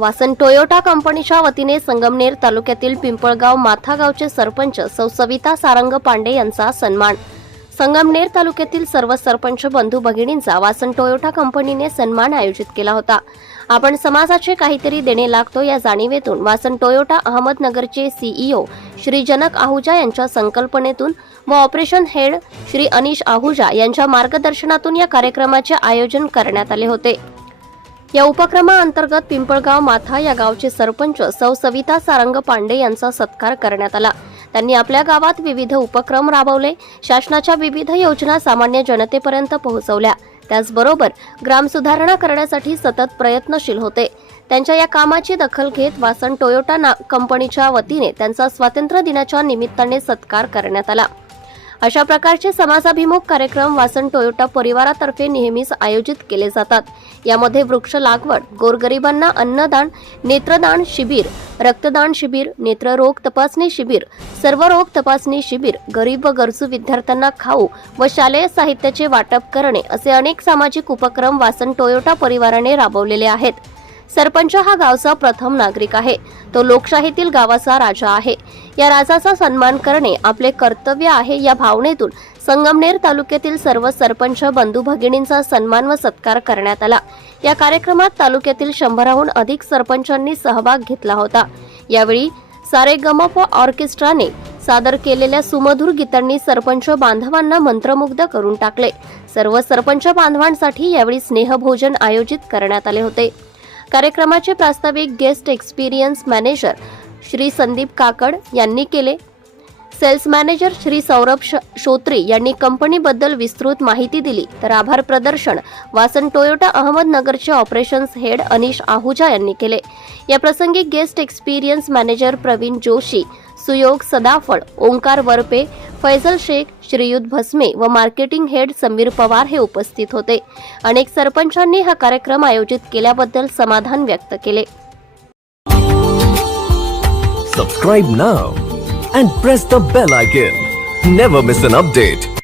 वासन टोयोटा कंपनीच्या वतीने संगमनेर तालुक्यातील पिंपळगाव माथागावचे सरपंच सौ सविता सारंग पांडे यांचा सन्मान संगमनेर तालुक्यातील सर्व सरपंच बंधू भगिनींचा वासन टोयोटा कंपनीने सन्मान आयोजित केला होता आपण समाजाचे काहीतरी देणे लागतो या जाणिवेतून वासन टोयोटा अहमदनगरचे सीईओ e श्री जनक आहुजा यांच्या संकल्पनेतून व ऑपरेशन हेड श्री अनिश आहुजा यांच्या मार्गदर्शनातून या कार्यक्रमाचे आयोजन करण्यात आले होते या उपक्रमाअंतर्गत पिंपळगाव माथा या गावचे सरपंच सौ सविता सारंग पांडे यांचा सत्कार करण्यात आला त्यांनी आपल्या गावात विविध उपक्रम राबवले शासनाच्या विविध योजना सामान्य जनतेपर्यंत पोहोचवल्या त्याचबरोबर ग्राम सुधारणा करण्यासाठी सतत प्रयत्नशील होते त्यांच्या या कामाची दखल घेत वासन टोयोटा कंपनीच्या वतीने त्यांचा स्वातंत्र्य दिनाच्या निमित्ताने सत्कार करण्यात आला अशा प्रकारचे समाजाभिमुख कार्यक्रम वासन टोयोटा परिवारातर्फे नेहमीच आयोजित केले जातात यामध्ये वृक्ष लागवड गोरगरिबांना अन्नदान नेत्रदान शिबिर रक्तदान शिबिर नेत्ररोग तपासणी शिबिर सर्व रोग तपासणी शिबिर गरीब व गरजू विद्यार्थ्यांना खाऊ व शालेय साहित्याचे वाटप करणे असे अनेक सामाजिक उपक्रम वासन टोयोटा परिवाराने राबवलेले आहेत सरपंच हा गावचा प्रथम नागरिक आहे तो लोकशाहीतील गावाचा राजा आहे या राजाचा सन्मान करणे आपले कर्तव्य आहे या भावनेतून संगमनेर तालुक्यातील सर्व सरपंच बंधू भगिनींचा सन्मान व सत्कार करण्यात आला या कार्यक्रमात तालुक्यातील शंभराहून अधिक सरपंचांनी सहभाग घेतला होता यावेळी सारे गमप ऑर्केस्ट्राने सादर केलेल्या सुमधुर गीतांनी सरपंच बांधवांना मंत्रमुग्ध करून टाकले सर्व सरपंच बांधवांसाठी यावेळी स्नेहभोजन आयोजित करण्यात आले होते कार्यक्रमाचे प्रास्ताविक guest experience manager Shri Sandeep Kakad यांनी केले सेल्स मॅनेजर श्री सौरभ श्रोत्री यांनी कंपनीबद्दल विस्तृत माहिती दिली तर आभार प्रदर्शन वासन टोयोटा अहमदनगरचे ऑपरेशन्स हेड अनिश आहुजा यांनी केले या प्रसंगी guest experience manager Pravin Joshi Suyog Sadaphal Omkar Varpe Faizal Shaikh Shriyut Bhasme व मार्केटिंग हेड समीर पवार हे उपस्थित होते अनेक सरपंचांनी हा कार्यक्रम आयोजित केल्याबद्दल समाधान व्यक्त केले subscribe now and press the bell never miss an update